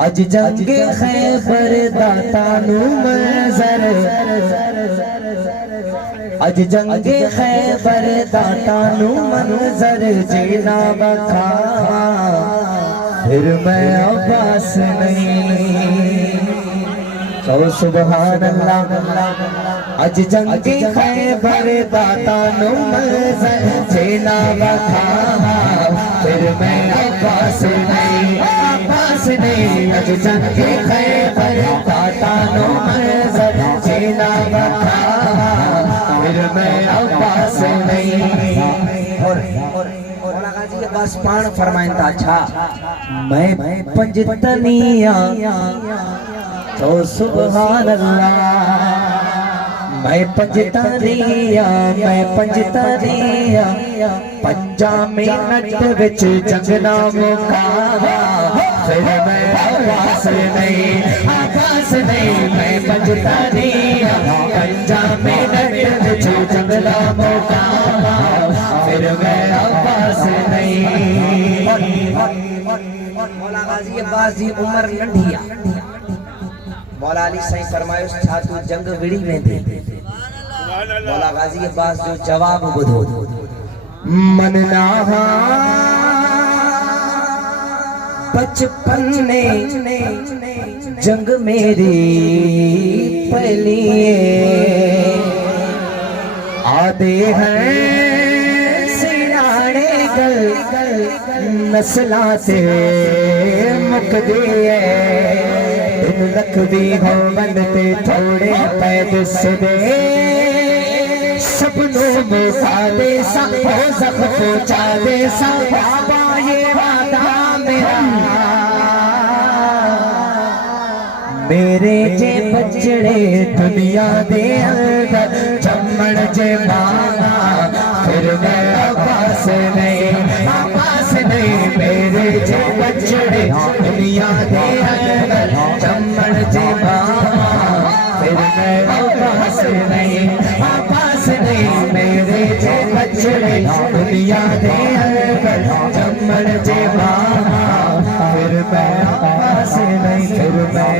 अज जंगे खैबर दाता नू मंजर, अज जंगे खैबर दाता नू मंजर जीना बखावा फिर मैं अब्बास नहीं। तो सुभान अल्लाह। अज जंगे खैबर दाता नू मंजर जीना बखावा फिर मैं अब्बास नहीं, अब्बास नहीं। अज जंगे खैबर दाता नू मंजर जीना बखावा फिर मैं अब्बास नहीं। और मौला गाजी अब्बास पान फरमाइंदा अच्छा मैं पंजतनिया तो सुभान अल्लाह। मैं पंजतनिया, मैं पंजतनिया पंजा मिनट विच जंगना मुकावा फिर मैं अब्बास नहीं, अब्बास नहीं। मैं पंजतनिया पंजा मिनट विच जंगना मुकावा फिर मैं अब्बास नहीं। मौला गाजी अब्बास जी उम्र नंढिया, मौला अली साईं फरमायो छा तू जंग विड़ी वेंदे। मौला गाजी अब्बास जो जवाब बुधो मन ना बचपन ने जंग मेरी पहली आदे हैं सियाने गल नस्ला से मुकदे लख भी हो बनते थोड़े पैद से दे सपनों में सादे सब हो सब पहुंचा दे सब बाबा ये वादा मेरा। मेरे जे बचड़े दुनिया दे अंदर जम्मण जे माना फिर मैं अब्बास नहीं, अब्बास नहीं। मेरे जे बचड़े दुनिया दे अंदर जम्मण जे माना फिर मैं अब्बास नहीं, अब्बास नहीं। मेरे जे बचड़े दुनिया दे अंदर जम्मण जे माना फिर मैं अब्बास नहीं, फिर मैं